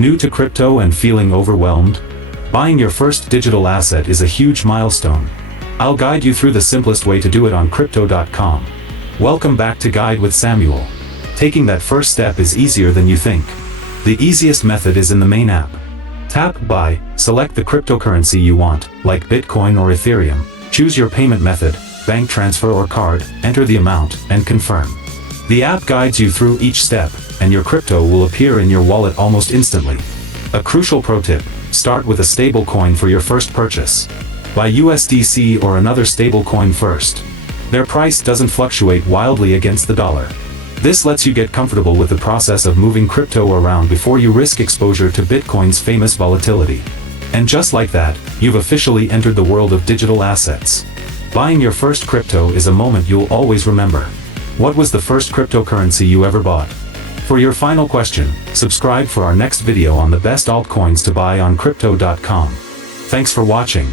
New to crypto and feeling overwhelmed? Buying your first digital asset is a huge milestone. I'll guide you through the simplest way to do it on Crypto.com. Welcome back to Guide with Samuel. Taking that first step is easier than you think. The easiest method is in the main app. Tap Buy, select the cryptocurrency you want, like Bitcoin or Ethereum. Choose your payment method, bank transfer or card, enter the amount, and confirm. The app guides you through each step, and your crypto will appear in your wallet almost instantly. A crucial pro tip: start with a stable coin for your first purchase. Buy USDC or another stable coin first. Their price doesn't fluctuate wildly against the dollar. This lets you get comfortable with the process of moving crypto around before you risk exposure to Bitcoin's famous volatility. And just like that, you've officially entered the world of digital assets. Buying your first crypto is a moment you'll always remember. What was the first cryptocurrency you ever bought? For your final question, subscribe for our next video on the best altcoins to buy on Crypto.com. Thanks for watching.